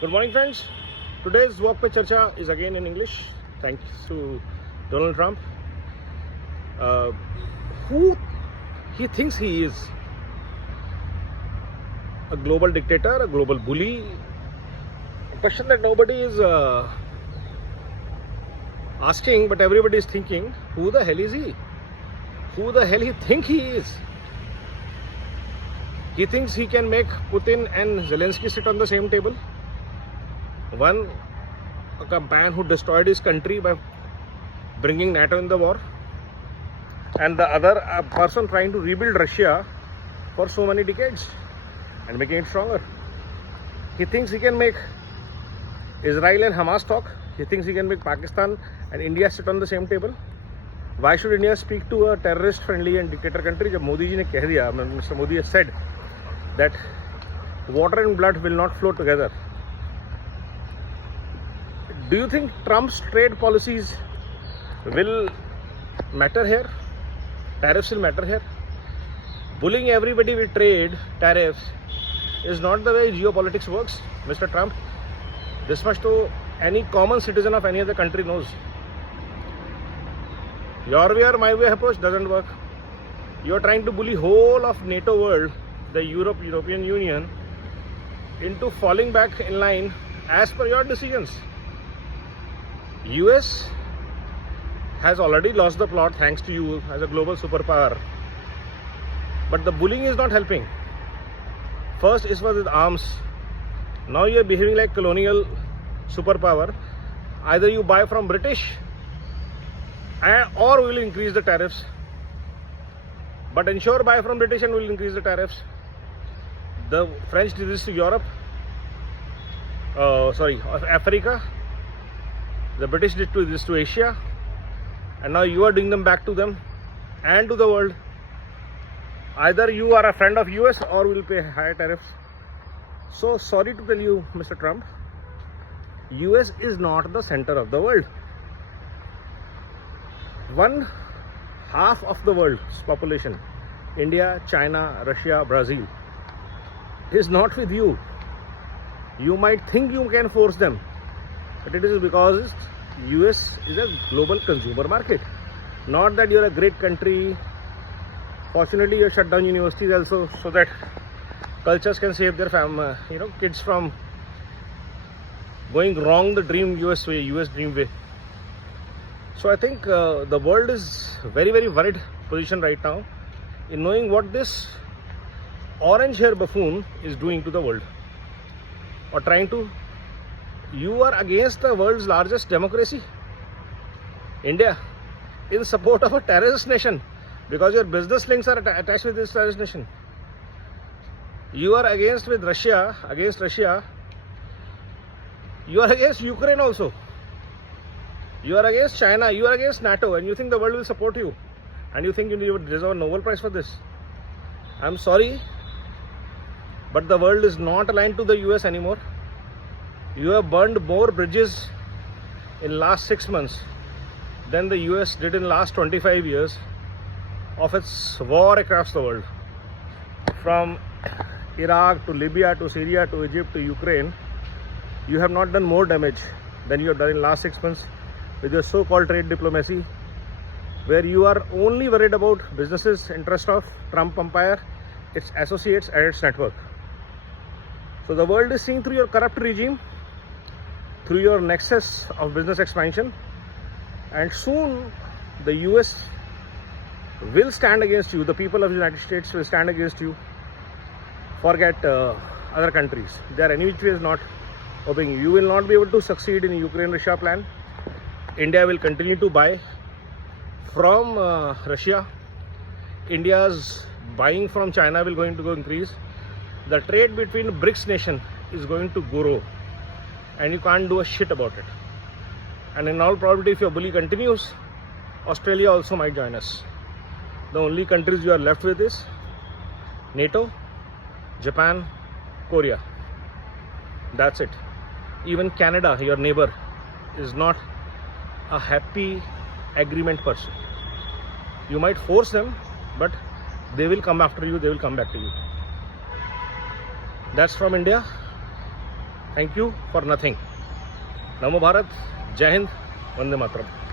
Good morning, friends. Today's Walk Pe Charcha is again in English, thanks to Donald Trump. Who he thinks he is? A global dictator, a global bully? A question that nobody is asking, but everybody is thinking, who the hell is he? Who the hell he think he is? He thinks he can make Putin and Zelensky sit on the same table. One, a man who destroyed his country by bringing NATO in the war, and the other, a person trying to rebuild Russia for so many decades and making it stronger. He thinks he can make Israel and Hamas talk. He thinks he can make Pakistan and India sit on the same table. Why should India speak to a terrorist-friendly and dictator country? जब मोदी जी ने कह दिया, Mr. Modi has said that water and blood will not flow together. Do you think Trump's trade policies will matter here? Tariffs will matter here? Bullying everybody with trade, tariffs, is not the way geopolitics works, Mr. Trump. This much to any common citizen of any other country knows. Your way or my way approach doesn't work. You are trying to bully whole of NATO world, the European Union, into falling back in line as per your decisions. US has already lost the plot thanks to you as a global superpower. But the bullying is not helping. First it was with arms. Now you are behaving like colonial superpower. Either you buy from British or we will increase the tariffs. But ensure buy from British and we will increase the tariffs. The French did this to Europe. Africa. The British did this to Asia. And now you are doing them back to them and to the world. Either you are a friend of US or will pay higher tariffs. So sorry to tell you, Mr. Trump, US is not the center of the world. One half of the world's population, India, China, Russia, Brazil, is not with you. You might think you can force them, but it is because US is a global consumer market. Not that you're a great country. Fortunately, you shut down universities also so that cultures can save their kids from going wrong the dream US way, US dream way. So I think the world is very, very worried position right now in knowing what this orange hair buffoon is doing to the world or trying to. You are against the world's largest democracy, India, in support of a terrorist nation because your business links are attached with this terrorist nation. You are against Russia. You are against Ukraine also. You are against China. You are against NATO, and you think the world will support you, and you think you deserve a Nobel Prize for this. I'm sorry, but the world is not aligned to the US anymore. You have burned more bridges in last 6 months than the US did in last 25 years of its war across the world. From Iraq to Libya to Syria to Egypt to Ukraine, you have not done more damage than you have done in last 6 months with your so-called trade diplomacy, where you are only worried about businesses' interest of Trump empire, its associates and its network. So the world is seeing through your corrupt regime, through your nexus of business expansion, and soon the US will stand against you. The people of the United States will stand against you. Forget other countries. They are any which way is not obeying you. You will not be able to succeed in Ukraine-Russia plan. India will continue to buy from Russia. India's buying from China will going to go increase. The trade between BRICS nation is going to grow, and you can't do a shit about it. And in all probability, if your bully continues, Australia also might join us. The only countries you are left with is NATO, Japan, Korea. That's it. Even Canada, your neighbor, is not a happy agreement person. You might force them, but they will come after you, they will come back to you. That's from India. Thank you for nothing. Namo Bharat, Jai Hind, Vande Mataram.